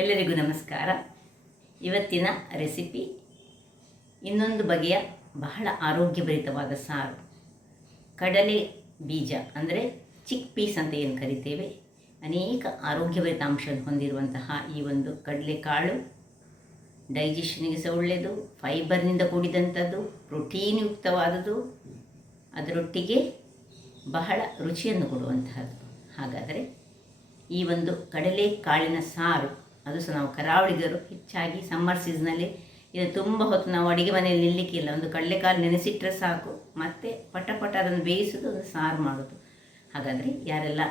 ಎಲ್ಲರಿಗೂ ನಮಸ್ಕಾರ. ಇವತ್ತಿನ ರೆಸಿಪಿ ಇನ್ನೊಂದು ಬಗೆಯ ಬಹಳ ಆರೋಗ್ಯಭರಿತವಾದ ಸಾರು. ಕಡಲೆ ಬೀಜ ಅಂದರೆ ಚಿಕ್ ಪೀಸ್ ಅಂತ ಏನು ಕರಿತೇವೆ, ಅನೇಕ ಆರೋಗ್ಯಭರಿತ ಅಂಶವನ್ನು ಹೊಂದಿರುವಂತಹ ಈ ಒಂದು ಕಡಲೆಕಾಳು ಡೈಜೆಷನ್ಗೆ ಸಹ ಒಳ್ಳೆಯದು, ಫೈಬರ್ನಿಂದ ಕೂಡಿದಂಥದ್ದು, ಪ್ರೋಟೀನ್ ಯುಕ್ತವಾದದ್ದು, ಅದರೊಟ್ಟಿಗೆ ಬಹಳ ರುಚಿಯನ್ನು ಕೊಡುವಂತಹದ್ದು. ಹಾಗಾದರೆ ಈ ಒಂದು ಕಡಲೆಕಾಳಿನ ಸಾರು, ಅದು ಸಹ ನಾವು ಕರಾವಳಿಗರು ಹೆಚ್ಚಾಗಿ ಸಮ್ಮರ್ ಸೀಸನಲ್ಲಿ ಇದು ತುಂಬ ಹೊತ್ತು ನಾವು ಅಡುಗೆ ಮನೆಯಲ್ಲಿ ನಿಲ್ಲಕ್ಕಿಲ್ಲ. ಒಂದು ಕಡಲೆಕಾಳು ನೆನೆಸಿಟ್ಟರೆ ಸಾಕು, ಮತ್ತು ಪಟ ಅದನ್ನು ಬೇಯಿಸೋದು, ಒಂದು ಸಾರು ಮಾಡೋದು. ಹಾಗಾದರೆ ಯಾರೆಲ್ಲ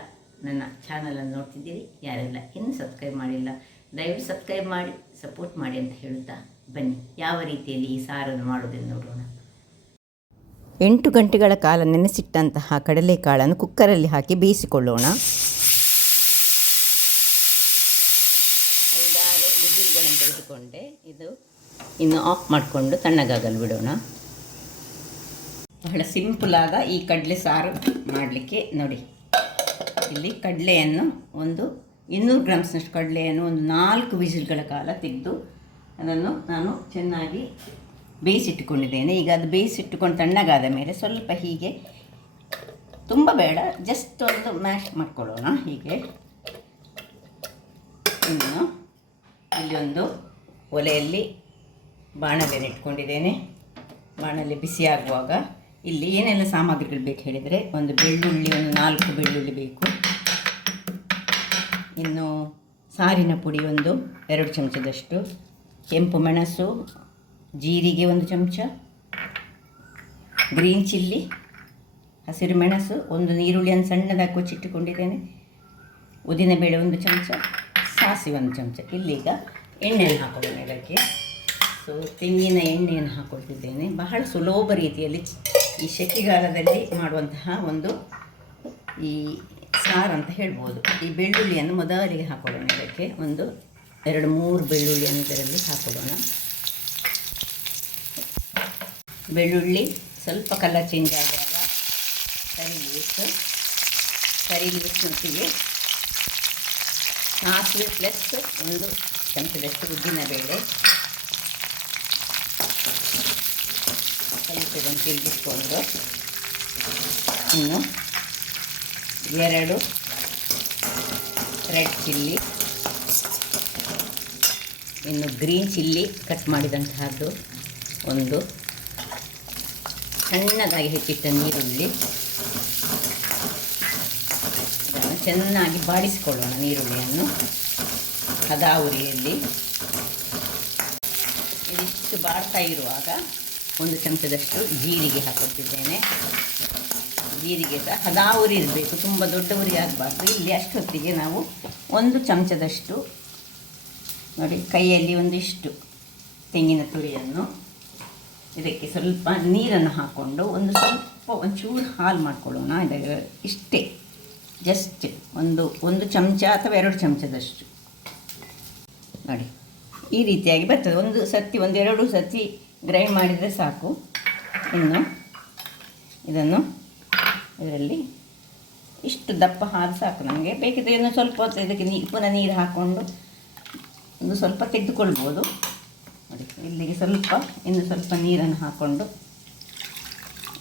ನನ್ನ ಚಾನಲನ್ನು ನೋಡ್ತಿದ್ದೀರಿ, ಯಾರೆಲ್ಲ ಇನ್ನೂ ಸಬ್ಸ್ಕ್ರೈಬ್ ಮಾಡಿಲ್ಲ, ದಯವಿಟ್ಟು ಸಬ್ಸ್ಕ್ರೈಬ್ ಮಾಡಿ ಸಪೋರ್ಟ್ ಮಾಡಿ ಅಂತ ಹೇಳುತ್ತಾ ಬನ್ನಿ ಯಾವ ರೀತಿಯಲ್ಲಿ ಈ ಸಾರನ್ನು ಮಾಡೋದನ್ನು ನೋಡೋಣ. 8 ಗಂಟೆಗಳ ಕಾಲ ನೆನೆಸಿಟ್ಟಂತಹ ಕಡಲೆಕಾಳನ್ನು ಕುಕ್ಕರಲ್ಲಿ ಹಾಕಿ ಬೇಯಿಸಿಕೊಳ್ಳೋಣ. 5-6 ವಿಸಿಲ್ಗಳನ್ನು ತೆಗೆದುಕೊಂಡೆ. ಇದು ಇನ್ನು ಆಫ್ ಮಾಡಿಕೊಂಡು ತಣ್ಣಗಾಗಲು ಬಿಡೋಣ. ಬಹಳ ಸಿಂಪಲಾದ ಈ ಕಡಲೆ ಸಾರು ಮಾಡಲಿಕ್ಕೆ ನೋಡಿ, ಇಲ್ಲಿ ಕಡಲೆಯನ್ನು ಒಂದು 200 ಗ್ರಾಮ್ಸ್ನಷ್ಟು ಕಡಲೆಯನ್ನು ಒಂದು 4 ವಿಸಿಲ್ಗಳ ಕಾಲ ತೆಗೆದು ಅದನ್ನು ನಾನು ಚೆನ್ನಾಗಿ ಬೇಯಿಸಿಟ್ಟುಕೊಂಡಿದ್ದೇನೆ. ಈಗ ಅದು ಬೇಯಿಸಿಟ್ಟುಕೊಂಡು ತಣ್ಣಗಾದ ಮೇಲೆ ಸ್ವಲ್ಪ ಹೀಗೆ, ತುಂಬ ಬೇಡ, ಜಸ್ಟ್ ಒಂದು ಮ್ಯಾಶ್ ಮಾಡ್ಕೊಳ್ಳೋಣ ಹೀಗೆ. ಇನ್ನು ಇಲ್ಲಿ ಒಂದು ಒಲೆಯಲ್ಲಿ ಬಾಣಲೆಯನ್ನು ಇಟ್ಕೊಂಡಿದ್ದೇನೆ. ಬಾಣಲೆ ಬಿಸಿಯಾಗುವಾಗ ಇಲ್ಲಿ ಏನೆಲ್ಲ ಸಾಮಗ್ರಿಗಳು ಬೇಕು ಹೇಳಿದರೆ, ಒಂದು ಬೆಳ್ಳುಳ್ಳಿ, ಒಂದು 4 ಬೆಳ್ಳುಳ್ಳಿ ಬೇಕು. ಇನ್ನು ಸಾರಿನ ಪುಡಿ ಒಂದು 2 ಚಮಚದಷ್ಟು, ಕೆಂಪು ಮೆಣಸು, ಜೀರಿಗೆ 1 ಚಮಚ, ಗ್ರೀನ್ ಚಿಲ್ಲಿ, ಹಸಿರು ಮೆಣಸು, ಒಂದು ಈರುಳ್ಳಿಯನ್ನು ಸಣ್ಣದಾಗಿ ಕೊಚ್ಚಿಟ್ಟುಕೊಂಡಿದ್ದೇನೆ, ಉದ್ದಿನಬೇಳೆ 1 ಚಮಚ, ಸಾಸಿವೆ 1 ಚಮಚ. ಇಲ್ಲೀಗ ಎಣ್ಣೆಯನ್ನು ಹಾಕೊಳ್ಳೋಣ ಇದಕ್ಕೆ. ಸೊ ತೆಂಗಿನ ಎಣ್ಣೆಯನ್ನು ಹಾಕ್ಕೊಳ್ತಿದ್ದೇನೆ. ಬಹಳ ಸುಲಭ ರೀತಿಯಲ್ಲಿ ಈ ಸೆಕೆಗಾಲದಲ್ಲಿ ಮಾಡುವಂತಹ ಒಂದು ಈ ಸಾರು ಅಂತ ಹೇಳ್ಬೋದು. ಈ ಬೆಳ್ಳುಳ್ಳಿಯನ್ನು ಮೊದಲಿಗೆ ಹಾಕೊಳ್ಳೋಣ ಇದಕ್ಕೆ. ಒಂದು 2-3 ಬೆಳ್ಳುಳ್ಳಿಯನ್ನು ಇದರಲ್ಲಿ ಹಾಕೊಳ್ಳೋಣ. ಬೆಳ್ಳುಳ್ಳಿ ಸ್ವಲ್ಪ ಕಲರ್ ಚೇಂಜ್ ಆಗುವಾಗ ಕರಿ ಲೀವ್ಸ್ನೊಟ್ಟಿಗೆ ಸಾಸಿವೆ ಪ್ಲಸ್ 1 ಚಮಚದಷ್ಟು ಉದ್ದಿನಬೇಳೆ ಸ್ವಲ್ಪ ಇದನ್ನು ತಿರುಗಿಸ್ಕೊಂಡು, ಇನ್ನು 2 ರೆಡ್ ಚಿಲ್ಲಿ, ಇನ್ನು ಗ್ರೀನ್ ಚಿಲ್ಲಿ ಕಟ್ ಮಾಡಿದಂತಹದ್ದು 1, ಸಣ್ಣದಾಗಿ ಹೆಚ್ಚಿಟ್ಟ ಈರುಳ್ಳಿ. ಇದನ್ನು ಚೆನ್ನಾಗಿ ಬಾಡಿಸಿಕೊಳ್ಳೋಣ ಈರುಳ್ಳಿಯನ್ನು ಹದಾ ಉರಿಯಲ್ಲಿ. ಇದಿಷ್ಟು ಬಾಡ್ತಾ ಇರುವಾಗ 1 ಚಮಚದಷ್ಟು ಜೀರಿಗೆ ಹಾಕೊಳ್ತಿದ್ದೇನೆ. ಜೀರಿಗೆ ಸಹ ಹದಾ ಉರಿ ಇರಬೇಕು, ತುಂಬ ದೊಡ್ಡ ಉರಿ ಆಗಬಾರ್ದು. ಇಲ್ಲಿ ಅಷ್ಟೊತ್ತಿಗೆ ನಾವು 1 ಚಮಚದಷ್ಟು ನೋಡಿ, ಕೈಯಲ್ಲಿ ಒಂದಿಷ್ಟು ತೆಂಗಿನ ತುರಿಯನ್ನು, ಇದಕ್ಕೆ ಸ್ವಲ್ಪ ನೀರನ್ನು ಹಾಕ್ಕೊಂಡು ಒಂಚೂರು ಹಾಲು ಮಾಡ್ಕೊಳ್ಳೋಣ. ಇದಕ್ಕೆ ಇಷ್ಟೇ, ಜಸ್ಟ್ ಒಂದು ಚಮಚ ಅಥವಾ 2 ಚಮಚದಷ್ಟು ನೋಡಿ, ಈ ರೀತಿಯಾಗಿ ಬರ್ತದೆ. 1-2 ಸತಿ ಗ್ರೈಂಡ್ ಮಾಡಿದರೆ ಸಾಕು. ಇನ್ನು ಇದನ್ನು ಇದರಲ್ಲಿ ಇಷ್ಟು ದಪ್ಪ ಹಾಲು ಸಾಕು ನಮಗೆ. ಬೇಕಿದ್ರೆ ಇನ್ನು ಸ್ವಲ್ಪ ಹೊತ್ತು ಇದಕ್ಕೆ ಪುನಃ ನೀರು ಹಾಕ್ಕೊಂಡು ಒಂದು ಸ್ವಲ್ಪ ತೆಗೆದುಕೊಳ್ಬೋದು. ನೋಡಿ, ಇಲ್ಲಿಗೆ ಇನ್ನು ಸ್ವಲ್ಪ ನೀರನ್ನು ಹಾಕ್ಕೊಂಡು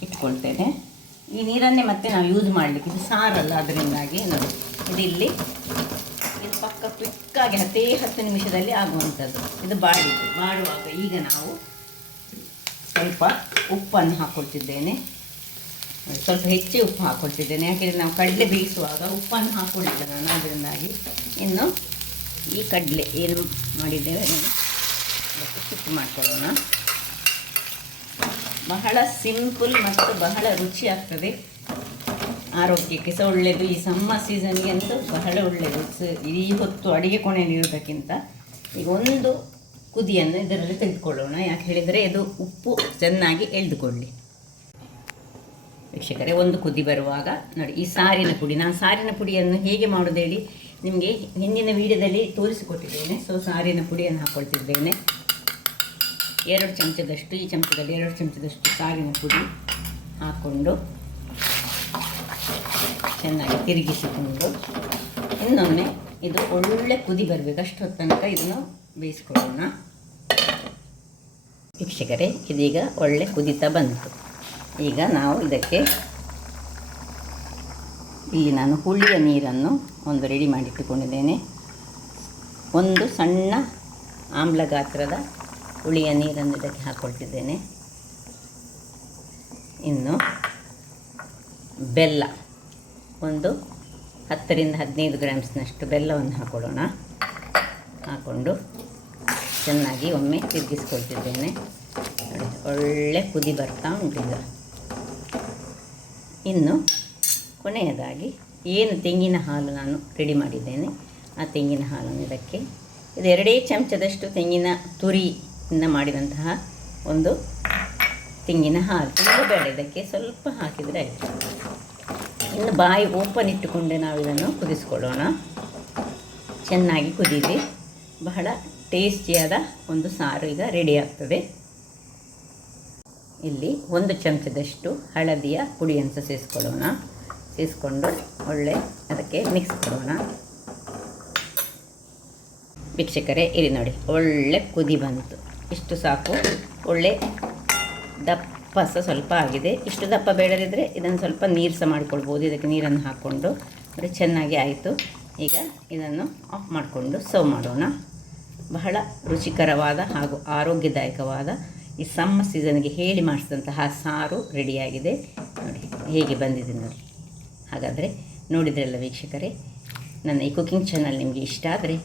ಇಟ್ಕೊಳ್ತೇನೆ. ಈ ನೀರನ್ನೇ ಮತ್ತೆ ನಾವು ಯೂಸ್ ಮಾಡಲಿಕ್ಕೆ, ಇದು ಸಾರಲ್ಲ, ಅದರಿಂದಾಗಿ ನೋಡಿ ಇದು ಪಕ್ಕ ಕ್ವಿಕ್ಕಾಗಿ 10 ನಿಮಿಷದಲ್ಲಿ ಆಗುವಂಥದ್ದು. ಇದು ಬಾಡುವಾಗ ಈಗ ನಾವು ಸ್ವಲ್ಪ ಉಪ್ಪನ್ನು ಹಾಕ್ಕೊಳ್ತಿದ್ದೇನೆ. ಸ್ವಲ್ಪ ಹೆಚ್ಚು ಉಪ್ಪು ಹಾಕ್ಕೊಳ್ತಿದ್ದೇನೆ, ಯಾಕೆಂದರೆ ನಾವು ಕಡಲೆ ಬೇಯಿಸುವಾಗ ಉಪ್ಪನ್ನು ಹಾಕ್ಕೊಳ್ಳಿಲ್ಲ ನಾನು, ಅದರಿಂದಾಗಿ. ಇನ್ನು ಈ ಕಡಲೆ ಏನು ಮಾಡಿದ್ದೇವೆ ಶಿಫ್ಟ್ ಮಾಡ್ಕೊಳ್ಳೋಣ. ಬಹಳ ಸಿಂಪಲ್ ಮತ್ತು ಬಹಳ ರುಚಿ ಆಗ್ತದೆ, ಆರೋಗ್ಯಕ್ಕೆ ಸಹ ಒಳ್ಳೆಯದು. ಈ ಸಮ್ಮರ್ ಸೀಸನ್ಗೆ ಅಂತೂ ಬಹಳ ಒಳ್ಳೆಯದು. ಈ ಹೊತ್ತು ಅಡುಗೆ ಕೋಣೆಯಲ್ಲಿರೋದಕ್ಕಿಂತ ಈಗ 1 ಕುದಿಯನ್ನು ಇದರಲ್ಲಿ ತೆಗೆದುಕೊಳ್ಳೋಣ. ಯಾಕೆ ಹೇಳಿದರೆ ಇದು ಉಪ್ಪು ಚೆನ್ನಾಗಿ ಎಳೆದುಕೊಳ್ಳಿ. ವೀಕ್ಷಕರೇ, 1 ಕುದಿ ಬರುವಾಗ ನೋಡಿ, ಈ ಸಾರಿನ ಪುಡಿ, ನಾನು ಸಾರಿನ ಪುಡಿಯನ್ನು ಹೇಗೆ ಮಾಡೋದು ಹೇಳಿ ನಿಮಗೆ ಹಿಂದಿನ ವಿಡಿಯೋದಲ್ಲಿ ತೋರಿಸಿಕೊಟ್ಟಿದ್ದೇನೆ. ಸೊ ಸಾರಿನ ಪುಡಿಯನ್ನು ಹಾಕ್ಕೊಳ್ತಿದ್ದೇನೆ. 2 ಚಮಚದಷ್ಟು, ಈ ಚಮಚದಲ್ಲಿ 2 ಚಮಚದಷ್ಟು ಸಾರಿನ ಪುಡಿ ಹಾಕ್ಕೊಂಡು ಚೆನ್ನಾಗಿ ತಿರುಗಿಸಿಕೊಂಡು ಇನ್ನೊಮ್ಮೆ ಇದು ಒಳ್ಳೆ ಕುದಿ ಬರಬೇಕು, ಅಷ್ಟೊತ್ತು ತನಕ ಇದನ್ನು ಬೇಯಿಸ್ಕೊಳ್ಳೋಣ. ವೀಕ್ಷಕರೇ, ಇದೀಗ ಒಳ್ಳೆ ಕುದೀತಾ ಬಂತು. ಈಗ ನಾವು ಇದಕ್ಕೆ ಇಲ್ಲಿ ನಾನು ಹುಳಿಯ ನೀರನ್ನು ಒಂದು ರೆಡಿ ಮಾಡಿಟ್ಟುಕೊಂಡಿದ್ದೇನೆ. ಒಂದು ಸಣ್ಣ ಆಮ್ಲ ಗಾತ್ರದ ಹುಳಿಯ ನೀರನ್ನು ಇದಕ್ಕೆ ಹಾಕ್ಕೊಳ್ತಿದ್ದೇನೆ. ಇನ್ನು ಬೆಲ್ಲ ಒಂದು 10ರಿಂದ 15 ಗ್ರಾಮ್ಸ್ನಷ್ಟು ಬೆಲ್ಲವನ್ನು ಹಾಕೊಳ್ಳೋಣ. ಹಾಕ್ಕೊಂಡು ಚೆನ್ನಾಗಿ ಒಮ್ಮೆ ತಿರುಗಿಸ್ಕೊಳ್ತಿದ್ದೇನೆ. ನೋಡಿ, ಒಳ್ಳೆ ಕುದಿ ಬರ್ತಾ ಉಂಟಿದೆ. ಇನ್ನು ಕೊನೆಯದಾಗಿ ಏನು ತೆಂಗಿನ ಹಾಲು ನಾನು ರೆಡಿ ಮಾಡಿದ್ದೇನೆ, ಆ ತೆಂಗಿನ ಹಾಲನ್ನು ಇದಕ್ಕೆ ಇದು 2 ಚಮಚದಷ್ಟು ತೆಂಗಿನ ತುರಿಯಿಂದ ಮಾಡಿದಂತಹ ಒಂದು ತೆಂಗಿನ ಹಾಲು. ತುಂಬ ಬೇಡ, ಇದಕ್ಕೆ ಸ್ವಲ್ಪ ಹಾಕಿದರೆ ಆಯಿತು. ಇನ್ನು ಬಾಯಿ ಓಪನ್ ಇಟ್ಟುಕೊಂಡೆ ನಾವು ಇದನ್ನು ಕುದಿಸ್ಕೊಳ್ಳೋಣ. ಚೆನ್ನಾಗಿ ಕುದೀಲಿ. ಬಹಳ ಟೇಸ್ಟಿಯಾದ ಒಂದು ಸಾರು ಈಗ ರೆಡಿ ಆಗ್ತದೆ. ಇಲ್ಲಿ 1 ಚಮಚದಷ್ಟು ಹಳದಿಯ ಪುಡಿಯನ್ನು ಸೇರಿಸ್ಕೊಳ್ಳೋಣ. ಸೇರಿಸ್ಕೊಂಡು ಒಳ್ಳೆ ಅದಕ್ಕೆ ಮಿಕ್ಸ್ ಮಾಡೋಣ. ವೀಕ್ಷಕರೇ, ಇಲ್ಲಿ ನೋಡಿ, ಒಳ್ಳೆ ಕುದಿ ಬಂತು. ಇಷ್ಟು ಸಾಕು. ಒಳ್ಳೆ ದಪ್ಪ ಸಹ ಸ್ವಲ್ಪ ಆಗಿದೆ. ಇಷ್ಟು ದಪ್ಪ ಬೇಡದಿದ್ದರೆ ಇದನ್ನು ಸ್ವಲ್ಪ ನೀರು ಸಹ ಮಾಡ್ಕೊಳ್ಬೋದು. ಇದಕ್ಕೆ ನೀರನ್ನು ಹಾಕ್ಕೊಂಡು ನೋಡಿ, ಚೆನ್ನಾಗಿ ಆಯಿತು. ಈಗ ಇದನ್ನು ಆಫ್ ಮಾಡಿಕೊಂಡು ಸರ್ವ್ ಮಾಡೋಣ. ಬಹಳ ರುಚಿಕರವಾದ ಹಾಗೂ ಆರೋಗ್ಯದಾಯಕವಾದ ಈ ಸಮ್ಮರ್ ಸೀಸನ್ಗೆ ಹೇಳಿ ಮಾಡಿಸಿದಂತಹ ಸಾರು ರೆಡಿಯಾಗಿದೆ. ನೋಡಿ ಹೇಗೆ ಬಂದಿದೆ ನೋಡಿ. ಹಾಗಾದರೆ ನೋಡಿದ್ರಲ್ಲ ವೀಕ್ಷಕರೇ, ನನ್ನ ಈ ಕುಕಿಂಗ್ ಚಾನಲ್ ನಿಮಗೆ ಇಷ್ಟ ಆದರೆ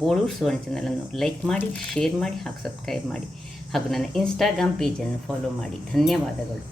ಬೋಳೂರು ಸುವರ್ಣ ಚಾನಲನ್ನು ಲೈಕ್ ಮಾಡಿ, ಶೇರ್ ಮಾಡಿ ಹಾಗೂ ಸಬ್ಸ್ಕ್ರೈಬ್ ಮಾಡಿ ಹಾಗೂ ನನ್ನ ಇನ್ಸ್ಟಾಗ್ರಾಮ್ ಪೇಜನ್ನು ಫಾಲೋ ಮಾಡಿ. ಧನ್ಯವಾದಗಳು.